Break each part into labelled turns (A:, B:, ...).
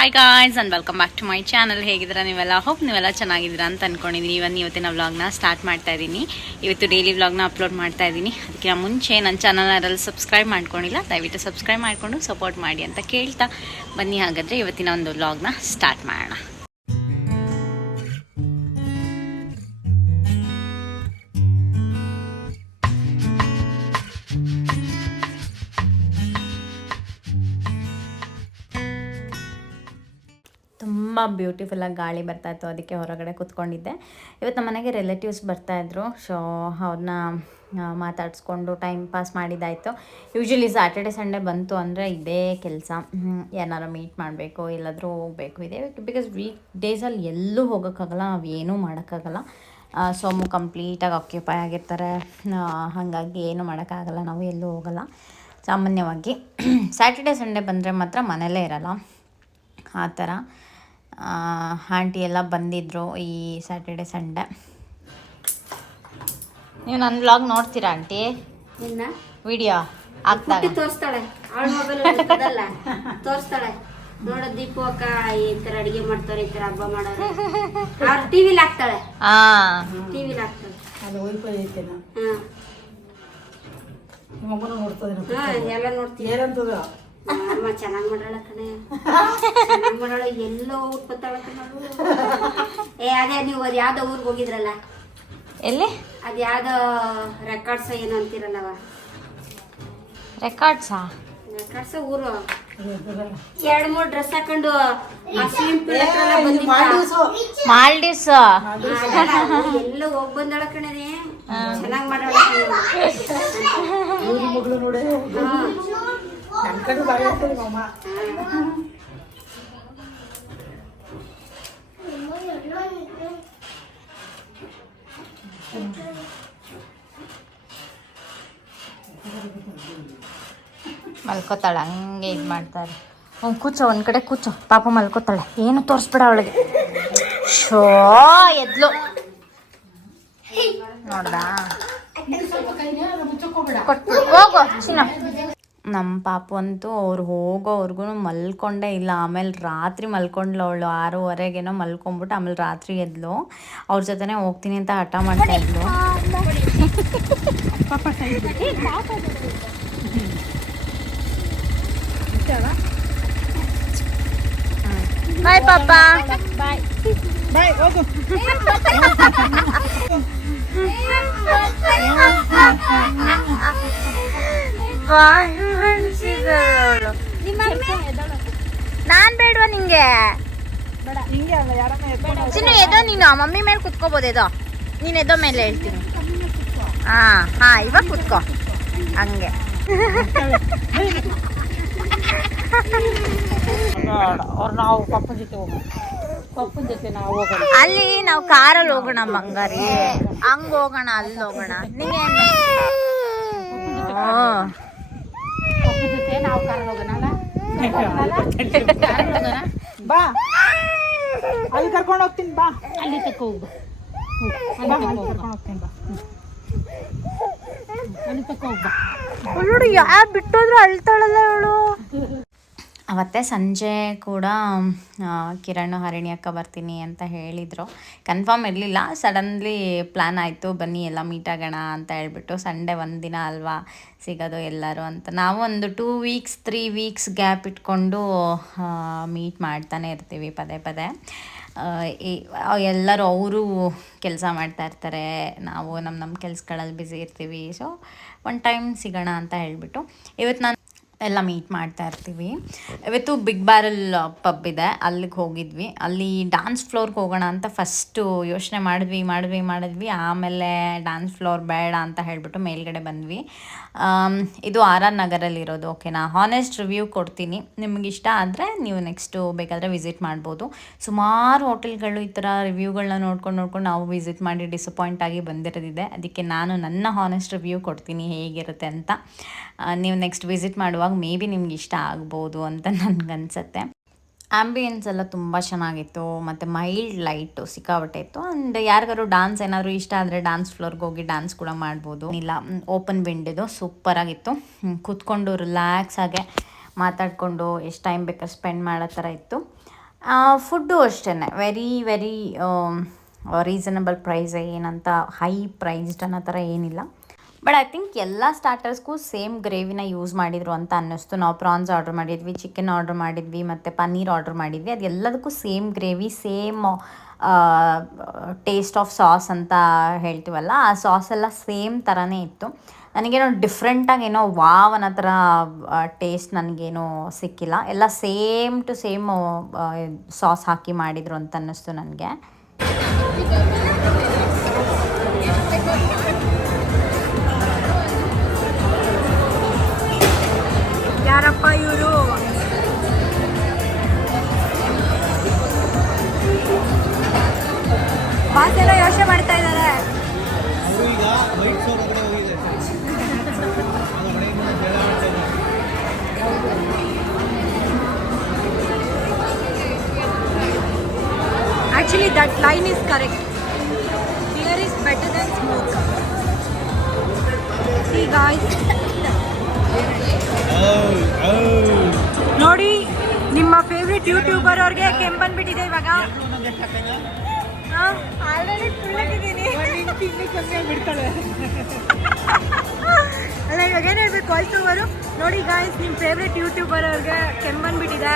A: Hi guys and welcome back to my channel ಹೇಗಿದ್ದೀರಾ ನೀವೆಲ್ಲ? Hope ನೀವೆಲ್ಲ ಚೆನ್ನಾಗಿದ್ದೀರಾ ಅಂತ ಅನ್ಕೊಂಡಿದ್ದೀನಿ ಇವನ್ ಇವತ್ತಿನ ವ್ಲಾಗ್ನ ಸ್ಟಾರ್ಟ್ ಮಾಡ್ತಾ ಇದ್ದೀನಿ. ಇವತ್ತು ಡೈಲಿ ವ್ಲಾಗ್ನ ಅಪ್ಲೋಡ್ ಮಾಡ್ತಾ ಇದ್ದೀನಿ. ಅದಕ್ಕಿಂತ ಮುಂಚೆ ನನ್ನ ಚಾನಲ್ ಯಾರಲ್ಲಿ ಸಬ್ಸ್ಕ್ರೈಬ್ ಮಾಡ್ಕೊಂಡಿಲ್ಲ, ದಯವಿಟ್ಟು ಸಬ್ಸ್ಕ್ರೈಬ್ ಮಾಡಿಕೊಂಡು ಸಪೋರ್ಟ್ ಮಾಡಿ ಅಂತ ಕೇಳ್ತಾ ಬನ್ನಿ. ಹಾಗಾದರೆ ಇವತ್ತಿನ ಒಂದು ವ್ಲಾಗ್ನ ಸ್ಟಾರ್ಟ್ ಮಾಡೋಣ. ತುಂಬ ಬ್ಯೂಟಿಫುಲ್ಲಾಗಿ ಗಾಳಿ ಬರ್ತಾ ಇತ್ತು, ಅದಕ್ಕೆ ಹೊರಗಡೆ ಕೂತ್ಕೊಂಡಿದ್ದೆ. ಇವತ್ತು ಮನೆಗೆ ರಿಲೇಟಿವ್ಸ್ ಬರ್ತಾ ಬರ್ತಾಯಿದ್ರು ಸೊ ಅವ್ರನ್ನ ಮಾತಾಡಿಸ್ಕೊಂಡು ಟೈಮ್ ಪಾಸ್ ಮಾಡಿದ್ದಾಯಿತು ಯೂಶ್ವಲಿ ಸ್ಯಾಟರ್ಡೆ ಸಂಡೇ ಬಂತು ಅಂದರೆ ಇದೇ ಕೆಲಸ. ಏನಾರು ಮೀಟ್ ಮಾಡಬೇಕು, ಎಲ್ಲಾದರೂ ಹೋಗಬೇಕು, ಇದೆ ಬಿಕಾಸ್ ವೀಕ್ ಡೇಸಲ್ಲಿ ಎಲ್ಲೂ ಹೋಗೋಕ್ಕಾಗಲ್ಲ ಏನೂ ಮಾಡೋಕ್ಕಾಗಲ್ಲ. ಸೋಮು ಕಂಪ್ಲೀಟಾಗಿ ಆಕ್ಯುಪೈ ಆಗಿರ್ತಾರೆ. ಹಾಗಾಗಿ ಏನು ಮಾಡೋಕ್ಕಾಗಲ್ಲ, ನಾವು ಎಲ್ಲೂ ಹೋಗಲ್ಲ. ಸಾಮಾನ್ಯವಾಗಿ ಸ್ಯಾಟರ್ಡೆ ಸಂಡೇ ಬಂದರೆ ಮಾತ್ರ ಮನೇಲೇ ಇರಲ್ಲ. ಆ ಥರ. ಆಂಟಿ ಎಲ್ಲ ಬಂದಿದ್ರು ಈ ಸ್ಯಾಟರ್ಡೆ ಸಂಡೇ ನೀವು ನನ್ನ ಬ್ಲಾಗ್ ನೋಡ್ತೀರಾ ಆಂಟಿ?
B: ಇನ್ನ?
A: ವಿಡಿಯೋ
B: ಪುಟ್ಟಿ ತೋರಿಸ್ತಾಳೆ. ಅವಳ ಮೊಬೈಲ್ ತೋರಿಸ್ತಾಳೆ. ನೋಡ ದೀಪು ಅಕ್ಕ ಈ ತರ ಅಡಿಗೆ ಮಾಡ್ತಾರೆ ಈ ತರ ಹಬ್ಬ ಮಾಡೋರು. ಅವ್ರ ಟಿವಿಲಿ ಹಾಕ್ತಾಳೆ.
A: ಹಾಂ
B: ಟಿವಿಲಿ ಹಾಕ್ತಾಳೆ.
C: ಅದು ವೈಫೈ ಐತೆ ನೋಡ್ತದೆ
B: ಎಲ್ಲ ನೋಡ್ತೀವಿ.
C: ಏನಂತದ?
B: ಅಮ್ಮ ಚೆನ್ನಾಗ್ ಮಾಡಾಳ ಕಣೆ. ಮಾಡಾಳ ಎಲ್ಲೋ ಉಟ್ಕೊತಾಳ ಕಣಳು ಏ ಅದೇ ನೀವು ಅದು ಯಾವ್ದೋ ಊರಿಗೆ ಹೋಗಿದ್ರಲ್ಲ?
A: ಎಲ್ಲಿ?
B: ಅದು ಯಾವ್ದೋ ರೆಕಾರ್ಡ್ಸ್ ಏನು ಅಂತೀರಲ್ಲವ?
A: ರೆಕಾರ್ಡ್ಸಾ
B: ರೆಕಾರ್ಡ್ಸ್ ಊರು. ಎರಡ್ ಮೂರ್ ಡ್ರೆಸ್ ಹಾಕೊಂಡು ಹತ್ರ ಎಲ್ಲ ಬಂದಿದ್ದ.
A: ಮಾಲ್ಡೀವ್ಸ್
B: ಎಲ್ಲ ಹೋಗ್ ಬಂದಾಳ ಕಣೆ ಚೆನ್ನಾಗ್ ಮಾಡಾಳ
C: ನೋಡಿ ನನ್ನ ಕಡೆ ಬಾಯಿ ಹಾಕ್ತಾರೆ ಮಾಮ
A: ಮಲ್ಕೋತಾಳೆ ಹಂಗೆ ಇದು ಮಾಡ್ತಾರೆ. ಹ್ಞೂ ಕೂಚೋ ಒಂದು ಕಡೆ ಕೂಚೋ ಪಾಪ ಮಲ್ಕೋತಾಳೆ. ಏನು ತೋರಿಸ್ಬೇಡ ಅವಳಿಗೆ. ಶೋ ಎದ್ಲು. ನೋಡ್ದಾ? ಕೊಟ್ಬಿಡು ಹೋಗು ಚಿನ್ನ. ನಮ್ಮ ಪಾಪ ಅಂತೂ ಅವ್ರು ಹೋಗೋವರೆಗೂ ಮಲ್ಕೊಂಡೇ ಇಲ್ಲ. ಆಮೇಲೆ ರಾತ್ರಿ ಮಲ್ಕೊಂಡ್ಲು ಅವಳು ಆರೂವರೆಗೇನೋ ಮಲ್ಕೊಂಬಿಟ್ಟು ಆಮೇಲೆ ರಾತ್ರಿ ಎದ್ಲು. ಅವ್ರ ಜೊತೆನೇ ಹೋಗ್ತೀನಿ ಅಂತ ಹಠ ಮಾಡ್ತಾ ಇದ್ಲು. ಬಾಯ್ ಪಾಪ
C: ಬಾಯ್ ಹೋಗು
A: ನಾನ್ ಬೇಡ್ವಾ ನಿಂಗೆ? ಚಿನ್ನು ಎದೋ ನೀನು ಮಮ್ಮಿ ಮೇಲೆ ಕುತ್ಕೋಬೋದು ಎದೋ. ನೀನು ಎದೋ ಮೇಲೆ ಹೇಳ್ತೀನಿ. ಹಾ ಹಾ ಇವಾಗ ಕುತ್ಕೋ. ಹಂಗೆ.
C: ಅವ್ರು ನಾವು ಪಪ್ಪನ ಜೊತೆ ಹೋಗೋಣ. ಪಪ್ಪನ ಜೊತೆ ನಾವು ಹೋಗೋಣ.
A: ಅಲ್ಲಿ ನಾವು ಕಾರಲ್ಲಿ ಹೋಗೋಣ ಬಂಗಾರಿ. ಹಂಗ ಹೋಗೋಣ ಅಲ್ಲಿ ಹೋಗೋಣ. ನಿಮಗೆ
C: ಪಪ್ಪನ ಜೊತೆ ನಾವು ಕಾರಲ್ಲಿ ಹೋಗೋಣ ಬಾ. ಅಲ್ಲಿ ಕರ್ಕೊಂಡು ಹೋಗ್ತೀನಿ ಬಾ. ಅಲ್ಲಿ ತಕ್ಕ ಹೋಗು. ಬಾ ಅಲ್ಲಿ ಕರ್ಕೊಂಡು ಹೋಗ್ತೀನಿ ಬಾ. ಅಲ್ಲಿ ತಕ್ಕ ಹೋಗ್. ಬಾ
A: ಅವಳು ಯಾರು ಬಿಟ್ಟೋದ್ರು ಅಳ್ತಾಳಲ್ಲ ಅವಳು? ಅವತ್ತೇ ಸಂಜೆ ಕೂಡ ಕಿರಣ್ ಹರಿಣಿ ಅಕ್ಕ ಬರ್ತೀನಿ ಅಂತ ಹೇಳಿದರು. ಕನ್ಫರ್ಮ್ ಇರಲಿಲ್ಲ. ಸಡನ್ಲಿ ಪ್ಲ್ಯಾನ್ ಆಯಿತು, ಬನ್ನಿ ಎಲ್ಲ ಮೀಟ್ ಆಗೋಣ ಅಂತ ಹೇಳ್ಬಿಟ್ಟು ಸಂಡೇ ಒಂದಿನ ಅಲ್ವಾ ಸಿಗೋದು ಎಲ್ಲರೂ ಅಂತ. ನಾವು ಒಂದು two weeks three weeks gap ಇಟ್ಕೊಂಡು ಮೀಟ್ ಮಾಡ್ತಾನೆ ಇರ್ತೀವಿ ಪದೇ ಪದೇ. ಎಲ್ಲರೂ ಅವರು ಕೆಲಸ ಮಾಡ್ತಾ ಇರ್ತಾರೆ. ನಾವು ನಮ್ಮ ನಮ್ಮ ಕೆಲಸಗಳಲ್ಲಿ ಬ್ಯುಸಿ ಇರ್ತೀವಿ. ಸೊ ಒನ್ ಟೈಮ್ ಸಿಗೋಣ ಅಂತ ಹೇಳಿಬಿಟ್ಟು. ಇವತ್ತು ನಾನು ಎಲ್ಲ ಮೀಟ್ ಮಾಡ್ತಾ ಇರ್ತೀವಿ. ಇವತ್ತು ಬಿಗ್ ಬ್ಯಾರಲ್ ಪಬ್ ಇದೆ. ಅಲ್ಲಿಗೆ ಹೋಗಿದ್ವಿ. ಅಲ್ಲಿ ಡಾನ್ಸ್ ಫ್ಲೋರ್ಗೆ ಹೋಗೋಣ ಅಂತ ಫಸ್ಟು ಯೋಚನೆ ಮಾಡಿದ್ವಿ ಮಾಡಿದ್ವಿ ಮಾಡಿದ್ವಿ. ಆಮೇಲೆ ಡಾನ್ಸ್ ಫ್ಲೋರ್ ಬೇಡ ಅಂತ ಹೇಳಿಬಿಟ್ಟು ಮೇಲ್ಗಡೆ ಬಂದ್ವಿ. ಇದು ಆರ್ ಆರ್ ನಗರಲ್ಲಿರೋದು ಓಕೆನಾ ಹಾನೆಸ್ಟ್ ರಿವ್ಯೂ ಕೊಡ್ತೀನಿ. ನಿಮ್ಗೆ ಇಷ್ಟ ಆದರೆ ನೀವು ನೆಕ್ಸ್ಟು ಬೇಕಾದರೆ ವಿಸಿಟ್ ಮಾಡ್ಬೋದು. ಸುಮಾರು ಹೋಟೆಲ್ಗಳು ಈ ಥರ ರಿವ್ಯೂಗಳನ್ನ ನೋಡ್ಕೊಂಡು ನೋಡ್ಕೊಂಡು ನಾವು ವಿಸಿಟ್ ಮಾಡಿ ಡಿಸಪಾಯಿಂಟ್ ಆಗಿ ಬಂದಿರೋದಿದೆ. ಅದಕ್ಕೆ ನಾನು ನನ್ನ ಹಾನೆಸ್ಟ್ ರಿವ್ಯೂ ಕೊಡ್ತೀನಿ ಹೇಗಿರುತ್ತೆ ಅಂತ. ನೀವು ನೆಕ್ಸ್ಟ್ ವಿಸಿಟ್ ಮಾಡುವಾಗ ಮೇ ಬಿ ನಿಮ್ಗೆ ಇಷ್ಟ ಆಗ್ಬೋದು ಅಂತ ನನಗನ್ಸತ್ತೆ. ಆ್ಯಂಬಿಯನ್ಸ್ ಎಲ್ಲ ತುಂಬ ಚೆನ್ನಾಗಿತ್ತು, ಮತ್ತು ಮೈಲ್ಡ್ ಲೈಟು ಸಿಕ್ಕಾಬಟ್ಟೆ ಇತ್ತು. ಆ್ಯಂಡ್ ಯಾರಿಗಾರು ಡಾನ್ಸ್ ಏನಾದರೂ ಇಷ್ಟ ಆದರೆ ಡಾನ್ಸ್ ಫ್ಲೋರ್ಗೆ ಹೋಗಿ ಡಾನ್ಸ್ ಕೂಡ ಮಾಡ್ಬೋದು. ಇಲ್ಲ ಓಪನ್ ವಿಂಡ್ ಇದು ಸೂಪರಾಗಿತ್ತು ಕೂತ್ಕೊಂಡು ರಿಲ್ಯಾಕ್ಸ್ ಆಗಿ ಮಾತಾಡಿಕೊಂಡು ಎಷ್ಟು ಟೈಮ್ ಬೇಕಾದ್ರೆ ಸ್ಪೆಂಡ್ ಮಾಡೋ ಥರ ಇತ್ತು. ಫುಡ್ಡು ಅಷ್ಟೇ ವೆರಿ ವೆರಿ ರೀಸನಬಲ್ ಪ್ರೈಸ್ ಏನಂತ ಹೈ ಪ್ರೈಸ್ಡ್ ಅನ್ನೋ ಥರ ಏನಿಲ್ಲ. ಬಟ್ ಐ ಥಿಂಕ್ ಎಲ್ಲ ಸ್ಟಾರ್ಟರ್ಸ್ಗೂ ಸೇಮ್ ಗ್ರೇವಿನ ಯೂಸ್ ಮಾಡಿದರು ಅಂತ ಅನ್ನಿಸ್ತು. ನಾವು ಪ್ರಾನ್ಸ್ ಆರ್ಡ್ರ್ ಮಾಡಿದ್ವಿ ಚಿಕನ್ ಆರ್ಡ್ರ್ ಮಾಡಿದ್ವಿ, ಮತ್ತು ಪನ್ನೀರ್ ಆರ್ಡ್ರ್ ಮಾಡಿದ್ವಿ. ಅದು ಎಲ್ಲದಕ್ಕೂ same gravy same taste of sauce ಅಂತ ಹೇಳ್ತೀವಲ್ಲ, ಆ ಸಾಸ್ ಎಲ್ಲ ಸೇಮ್ ಥರನೇ ಇತ್ತು. ನನಗೇನೋ ಡಿಫ್ರೆಂಟಾಗಿ ಏನೋ ವಾವ್ ಅನ್ನೋ ಥರ ಟೇಸ್ಟ್ ನನಗೇನೋ ಸಿಕ್ಕಿಲ್ಲ. ಎಲ್ಲ ಸೇಮ್ ಟು ಸೇಮ್ ಸಾಸ್ ಹಾಕಿ ಮಾಡಿದರು ಅಂತ ಅನ್ನಿಸ್ತು ನನಗೆ.
C: That line is correct. Beer is better than smoke. See, guys. ನೋಡಿ ನಿಮ್ಮ ಫೇವ್ರೆಟ್ ಯೂಟ್ಯೂಬರ್ ಅವ್ರಿಗೆ ಕೆಂಪನ್ ಬಿಟ್ಟಿದೆ ಇವಾಗ ಆಲ್ರೆಡಿ ಫುಲ್ಲಾಗಿದ್ದೀನಿ ಅಲ್ಲ ಇವಾಗ ಏನು ಹೇಳ್ಬೇಕು ವಾಯ್ಸ್ ಓವರು ನೋಡಿ ಗಾಯ್ಸ್ ನಿಮ್ಮ ಫೇವ್ರೆಟ್ ಯೂಟ್ಯೂಬರ್ ಅವ್ರಿಗೆ ಕೆಮ್ಮನ್ಬಿಟ್ಟಿದೆ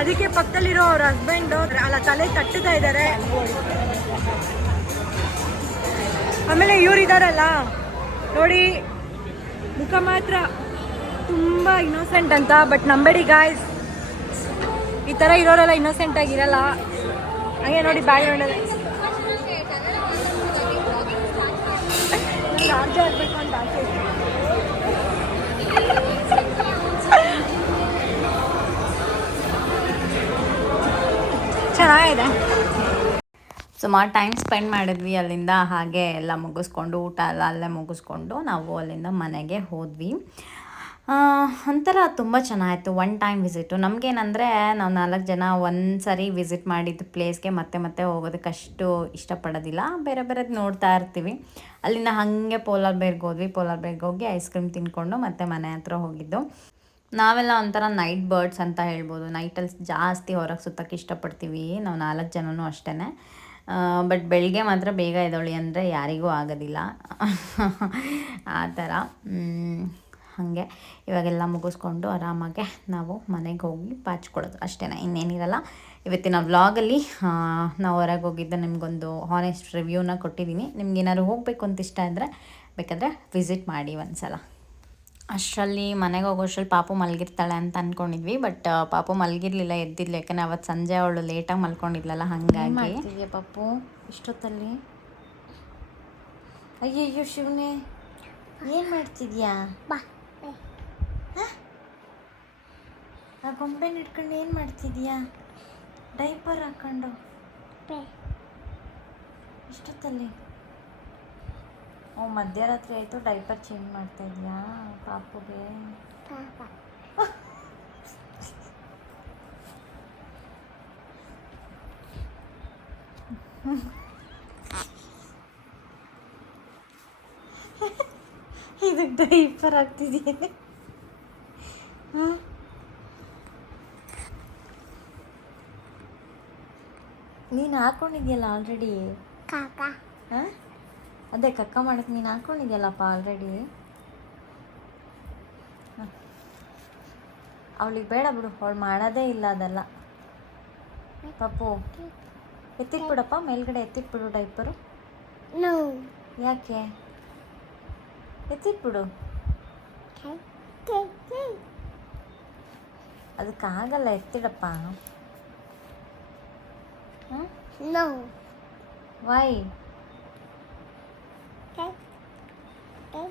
C: ಅದಕ್ಕೆ ಪಕ್ಕದಲ್ಲಿರೋ ಅವ್ರ ಹಸ್ಬೆಂಡು ಅಲ್ಲ ತಲೆ ತಟ್ಟುತ್ತಾ ಇದ್ದಾರೆ. ಆಮೇಲೆ ಇವರಿದಾರಲ್ಲ ನೋಡಿ ಮುಖ ಮಾತ್ರ ತುಂಬ ಇನ್ನೋಸೆಂಟ್ ಅಂತ ಬಟ್ ನಂಬೇಡಿ ಗಾಯ್ಸ್ ಈ ಥರ ಇರೋರೆಲ್ಲ ಇನ್ನೋಸೆಂಟ್ ಆಗಿರಲ್ಲ. ಹಾಗೆ ನೋಡಿ ಬ್ಯಾಗ್ ಆಗ್ಬೇಕು ಚೆನ್ನಾಗಿದೆ.
A: ಸುಮಾರು ಟೈಮ್ ಸ್ಪೆಂಡ್ ಮಾಡಿದ್ವಿ ಅಲ್ಲಿಂದ, ಹಾಗೆ ಎಲ್ಲ ಮುಗಿಸ್ಕೊಂಡು, ಊಟ ಎಲ್ಲ ಅಲ್ಲೇ ಮುಗಿಸ್ಕೊಂಡು ನಾವು ಅಲ್ಲಿಂದ ಮನೆಗೆ ಹೋದ್ವಿ. ಒಂಥರ ತುಂಬ ಚೆನ್ನಾಗಿತ್ತು ಒನ್ ಟೈಮ್ ವಿಸಿಟು ನಮಗೇನಂದರೆ, ನಾವು ನಾಲ್ಕು ಜನ ಒಂದು ಸರಿ ವಿಸಿಟ್ ಮಾಡಿದ ಪ್ಲೇಸ್ಗೆ ಮತ್ತೆ ಮತ್ತೆ ಹೋಗೋದಕ್ಕೆ ಅಷ್ಟು ಇಷ್ಟಪಡೋದಿಲ್ಲ. ಬೇರೆ ಬೇರೆದು ನೋಡ್ತಾ ಇರ್ತೀವಿ. ಅಲ್ಲಿಂದ ಹಾಗೆ ಪೋಲಾರ್ ಬೇರ್ಗೆ ಹೋದ್ವಿ. ಪೋಲಾರ್ ಬೇರ್ಗೆ ಹೋಗಿ ಐಸ್ ಕ್ರೀಮ್ ತಿನ್ಕೊಂಡು ಮತ್ತೆ ಮನೆ ಹತ್ರ ಹೋಗಿದ್ದು. ನಾವೆಲ್ಲ ಒಂಥರ ನೈಟ್ ಬರ್ಡ್ಸ್ ಅಂತ ಹೇಳ್ಬೋದು. ನೈಟಲ್ಲಿ ಜಾಸ್ತಿ ಹೊರಗೆ ಸುತ್ತಕ್ಕೆ ಇಷ್ಟಪಡ್ತೀವಿ. ನಾವು ನಾಲ್ಕು ಜನನೂ ಅಷ್ಟೇ ಬಟ್ ಬೆಳಿಗ್ಗೆ ಮಾತ್ರ ಬೇಗ ಎದ್ದೊಳಿ ಅಂದರೆ ಯಾರಿಗೂ ಆಗೋದಿಲ್ಲ. ಆ ಥರ. ಹಾಗೆ. ಇವಾಗೆಲ್ಲ ಮುಗಿಸ್ಕೊಂಡು ಆರಾಮಾಗೆ ನಾವು ಮನೆಗೆ ಹೋಗಿ ಪಾಚ್ಕೊಳ್ಳೋದು. ಅಷ್ಟೇ ಇನ್ನೇನಿರಲ್ಲ. ಇವತ್ತಿನ ವ್ಲಾಗಲ್ಲಿ ನಾವು ಹೊರಗೆ ಹೋಗಿದ್ದೆ ನಿಮಗೊಂದು ಹಾನೆಸ್ಟ್ ರಿವ್ಯೂನ ಕೊಟ್ಟಿದ್ದೀನಿ ನಿಮ್ಗೆ ಏನಾದ್ರು ಹೋಗಬೇಕು ಅಂತ ಇಷ್ಟ ಇದ್ದರೆ ಬೇಕಾದರೆ ವಿಸಿಟ್ ಮಾಡಿ ಒಂದ್ಸಲ. ಅಷ್ಟರಲ್ಲಿ ಮನೆಗೆ ಹೋಗೋಷ್ಟ್ರಲ್ಲಿ ಪಾಪು ಮಲಗಿರ್ತಾಳೆ ಅಂತ ಅನ್ಕೊಂಡಿದ್ವಿ ಬಟ್ ಪಾಪು ಮಲಗಿರ್ಲಿಲ್ಲ ಎದ್ದಿದ್ಲು. ಯಾಕಂದ್ರೆ ಅವತ್ತು ಸಂಜೆ ಅವಳು ಲೇಟಾಗಿ ಮಲ್ಕೊಂಡಿದ್ಲಲ್ಲ ಹಾಗಾಗಿ. ಪಾಪು? ಇಷ್ಟೊತ್ತಲ್ಲಿ? ಅಯ್ಯಯ್ಯೋ ಶಿವನೇ ಏನು ಮಾಡ್ತಿದ್ಯಾ? ಬಾ. ಆ ಗೊಂಬೆನ ಇಟ್ಕೊಂಡು ಏನು ಮಾಡ್ತಿದ್ಯಾ? ಡೈಪರ್ ಹಾಕೊಂಡು. ಇಷ್ಟೊತ್ತಲ್ಲಿ. ಓ ಮಧ್ಯರಾತ್ರಿ ಆಯಿತು ಡೈಪರ್ ಚೇಂಜ್ ಮಾಡ್ತಾ ಇದೆಯಾ? ಪಾಪುಗೆ. ಇದು ಡೈಪರ್ ಆಗ್ತಿದೆಯಾ ನೀನು ಹಾಕೊಂಡಿದ್ಯಲ್ಲ ಆಲ್ರೆಡಿ ಹಾಂ ಅದೇ ಕಕ್ಕ ಮಾಡಕ್ಕೆ ನೀನು ಹಾಕೊಂಡಿದ್ಯಲ್ಲಪ್ಪ ಆಲ್ರೆಡಿ ಅವಳಿಗೆ ಬೇಡ ಬಿಡು ಅವಳು ಮಾಡೋದೇ ಇಲ್ಲ ಅದೆಲ್ಲ. ಪಪ್ಪು ಎತ್ತಿಟ್ಬಿಡಪ್ಪ ಮೇಲ್ಗಡೆ ಎತ್ತಿಟ್ಬಿಡು ಡೈಪರು ಯಾಕೆ? ಎತ್ತಿಟ್ಬಿಡು. ಅದಕ್ಕಾಗಲ್ಲ ಎತ್ತಿಡಪ್ಪ. ಹ್ಞೂ ವೈ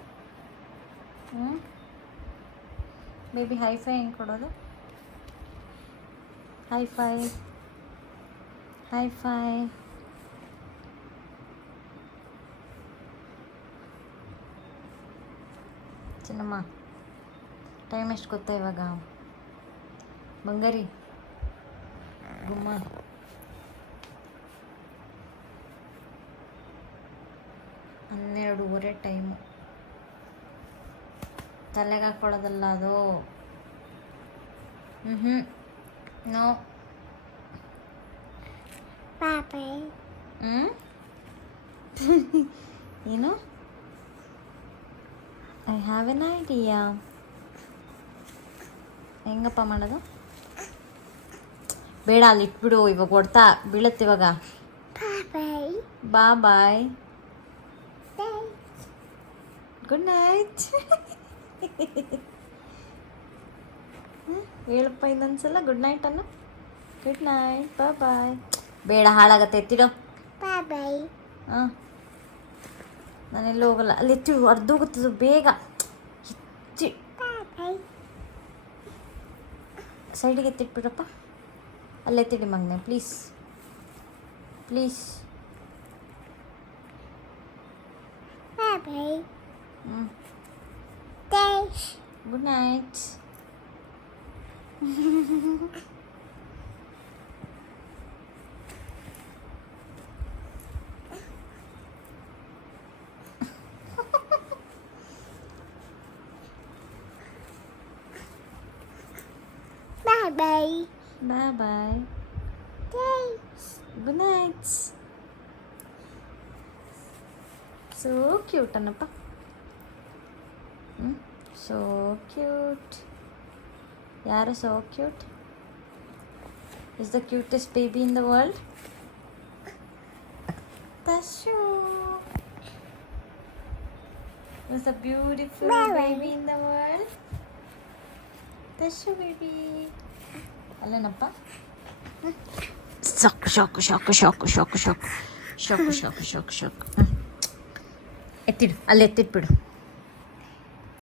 A: ಹ್ಞೂ ಬೇಬಿ ಹೈಫೈ ಹೆಂಗೆ ಕೊಡೋದು? ಹೈಫೈ ಹೈಫೈ ಚಿನ್ನಮ್ಮ ಟೈಮ್ ಎಷ್ಟು ಗೊತ್ತಾ ಇವಾಗ? ಬಂಗಾರಿ. ಗುಮ್ಮ. ಹನ್ನೆರಡೂವರೆ ಟೈಮು ತಲೆಗೆ ಹಾಕ್ಕೊಳ್ಳೋದಲ್ಲ ಅದು
D: ಹ್ಞೂ ನೋ ಹ್ಞೂ ಏನು ಐ ಹ್ಯಾವ್ ಎನ್ ಐಡಿಯಾ ಹೆಂಗಪ್ಪ ಮಾಡೋದು ಬೇಡ ಅಲ್ಲಿ ಇಟ್ಬಿಡು ಇವಾಗ ಹೊಡ್ತಾ ಬೀಳತ್ತೆ ಇವಾಗ ಬಾ ಬಾಯ್ ಗುಡ್ ನೈಟ್ ಹೇಳಪ್ಪ ಇನ್ನೊಂದ್ಸಲ. ಗುಡ್ ನೈಟ್ ಅನ್ನು. ಗುಡ್ ನೈಟ್ ಬಾ ಬಾಯ್ ಬೇಡ ಹಾಳಾಗತ್ತೆ. ಎತ್ತಿಡು. ಹಾಂ. ನಾನೆಲ್ಲೂ ಹೋಗಲ್ಲ. ಅಲ್ಲಿ ಎತ್ತಿ ಅರ್ಧೋಗುತ್ತದು ಬೇಗ. ಎತ್ತಿ. ಸೈಡಿಗೆ ಎತ್ತಿಟ್ಬಿಡಪ್ಪ. ಅಲ್ಲೇ ಎತ್ತಿಡಿ ಮಗನೆ ಪ್ಲೀಸ್ ಪ್ಲೀಸ್ ಹ್ಞೂ Good night. bye bye. Bye bye. Thanks. Good night. So cute, Anappa. So cute ಯಾರು so cute is the cutest baby in the world Tashu is the beautiful baby in the world. Tashu baby. ಅಲ್ಲೇನಪ್ಪ ಸಾಕು ಶಾಕು ಶಾಕು ಶಾಕು ಶಾಕು ಶಾಕು ಶಾಕು ಶಾಕು ಶಾಕು ಶಾಕು ಎತ್ತಿಡು ಅಲ್ಲಿ ಎತ್ತಿಟ್ಬಿಡು